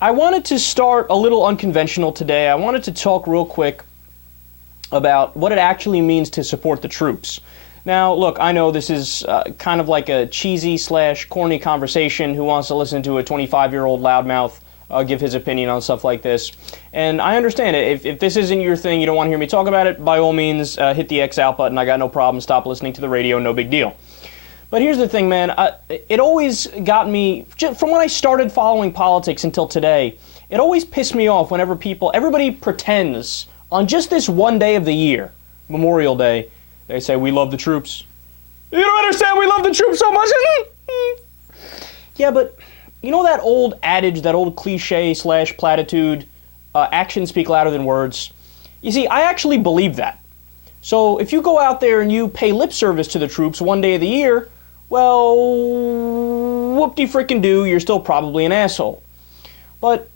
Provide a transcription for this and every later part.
I wanted to start a little unconventional today. I wanted to talk real quick about what it actually means to support the troops. Now, look, I know this is kind of like a cheesy / corny conversation. Who wants to listen to a 25-year-old loudmouth give his opinion on stuff like this? And I understand it. If this isn't your thing, you don't want to hear me talk about it, by all means, hit the X out button. I got no problem. Stop listening to the radio. No big deal. But here's the thing, man. It always got me, from when I started following politics until today, it always pissed me off whenever everybody pretends on just this one day of the year, Memorial Day, they say, we love the troops. You don't understand, we love the troops so much. Yeah, but you know that old adage, that old cliche / platitude, actions speak louder than words? You see, I actually believe that. So if you go out there and you pay lip service to the troops one day of the year, well, whoop-de-frickin-do, you're still probably an asshole. But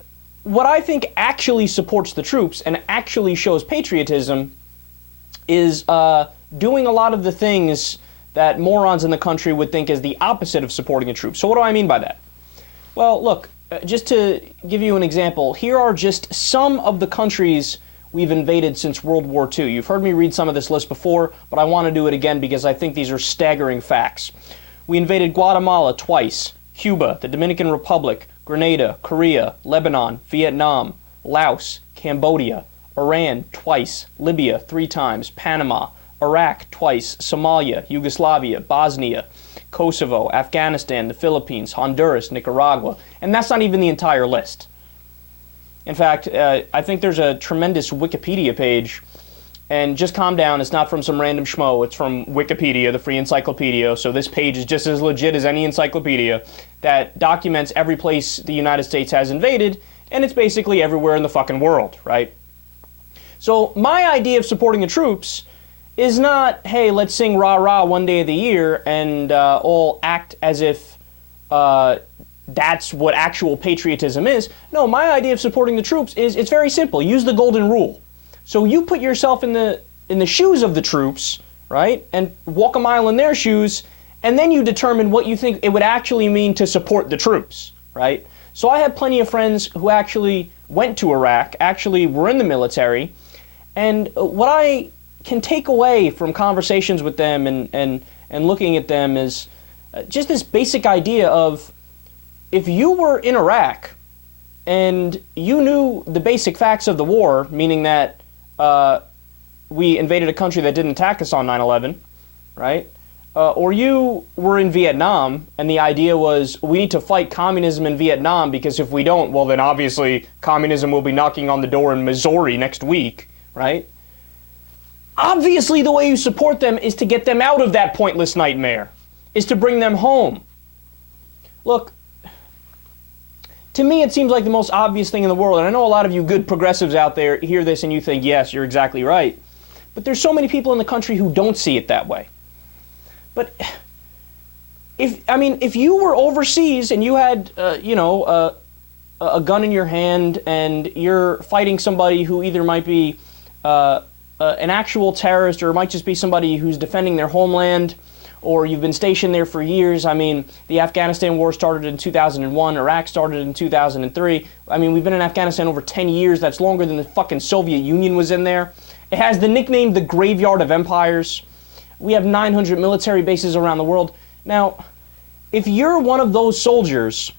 what I think actually supports the troops and actually shows patriotism is doing a lot of the things that morons in the country would think is the opposite of supporting the troops. So what do I mean by that? Well, look, just to give you an example, here are just some of the countries we've invaded since World War II. You've heard me read some of this list before, but I want to do it again because I think these are staggering facts. We invaded Guatemala twice, Cuba, the Dominican Republic, Grenada, Korea, Lebanon, Vietnam, Laos, Cambodia, Iran twice, Libya 3 times, Panama, Iraq twice, Somalia, Yugoslavia, Bosnia, Kosovo, Afghanistan, the Philippines, Honduras, Nicaragua, and that's not even the entire list. In fact, I think there's a tremendous Wikipedia page, and just calm down, it's not from some random schmo, it's from Wikipedia, the free encyclopedia, so this page is just as legit as any encyclopedia, that documents every place the United States has invaded, and it's basically everywhere in the fucking world, right? So my idea of supporting the troops is not, hey, let's sing rah-rah one day of the year and all act as if that's what actual patriotism is. No, my idea of supporting the troops is, it's very simple. Use the golden rule. So you put yourself in the shoes of the troops, right, and walk a mile in their shoes, and then you determine what you think it would actually mean to support the troops, right? So I have plenty of friends who actually went to Iraq, actually were in the military, and what I can take away from conversations with them and looking at them is just this basic idea of, if you were in Iraq and you knew the basic facts of the war, meaning that we invaded a country that didn't attack us on 9/11, right? Or you were in Vietnam and the idea was, we need to fight communism in Vietnam because if we don't, well then obviously communism will be knocking on the door in Missouri next week, right? Obviously the way you support them is to get them out of that pointless nightmare, is to bring them home. Look, to me it seems like the most obvious thing in the world, and I know a lot of you good progressives out there hear this and you think, yes, you're exactly right. But there's so many people in the country who don't see it that way. But if you were overseas and you had, a gun in your hand and you're fighting somebody who either might be an actual terrorist or it might just be somebody who's defending their homeland, or you've been stationed there for years. I mean, the Afghanistan war started in 2001, Iraq started in 2003. I mean, we've been in Afghanistan over 10 years. That's longer than the fucking Soviet Union was in there. It has the nickname the Graveyard of Empires. We have 900 military bases around the world. Now, if you're one of those soldiers,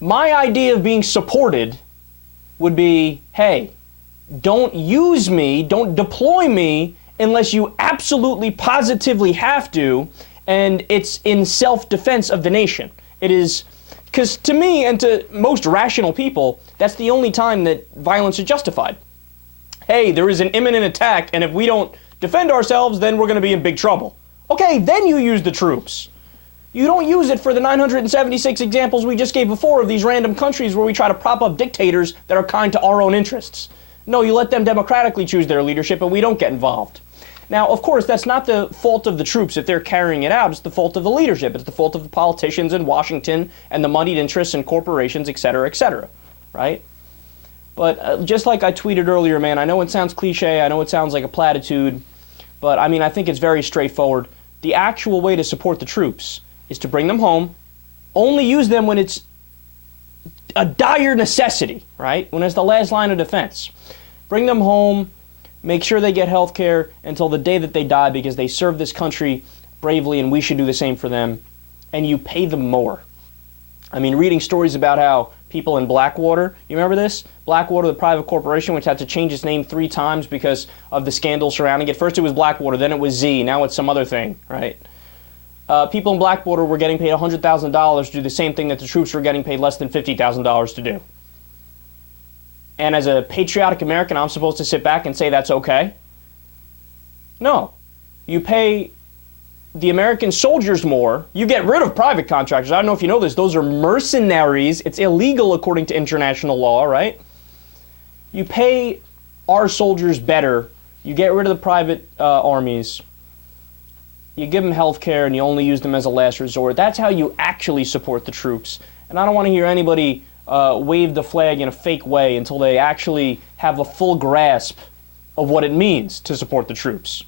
my idea of being supported would be, hey, don't use me, don't deploy me unless you absolutely positively have to, and it's in self-defense of the nation. It is, because to me and to most rational people, that's the only time that violence is justified. Hey, there is an imminent attack, and if we don't defend ourselves, then we're going to be in big trouble. Okay, then you use the troops. You don't use it for the 976 examples we just gave before of these random countries where we try to prop up dictators that are kind to our own interests. No, you let them democratically choose their leadership and we don't get involved. Now, of course, that's not the fault of the troops if they're carrying it out. It's the fault of the leadership. It's the fault of the politicians in Washington and the moneyed interests and corporations, et cetera, right? But just like I tweeted earlier, man, I know it sounds cliche, I know it sounds like a platitude, but I mean, I think it's very straightforward. The actual way to support the troops is to bring them home, only use them when it's a dire necessity, right? When it's the last line of defense. Bring them home, make sure they get health care until the day that they die because they serve this country bravely and we should do the same for them. And you pay them more. I mean, reading stories about how people in Blackwater, you remember this? Blackwater, the private corporation, which had to change its name 3 times because of the scandal surrounding it. First it was Blackwater, then it was Z, now it's some other thing, right? People in Blackwater were getting paid $100,000 to do the same thing that the troops were getting paid less than $50,000 to do. And as a patriotic American, I'm supposed to sit back and say that's okay? No. You pay the American soldiers more. You get rid of private contractors. I don't know if you know this. Those are mercenaries. It's illegal according to international law, right? You pay our soldiers better. You get rid of the private armies. You give them health care and you only use them as a last resort. That's how you actually support the troops. And I don't want to hear anybody wave the flag in a fake way until they actually have a full grasp of what it means to support the troops.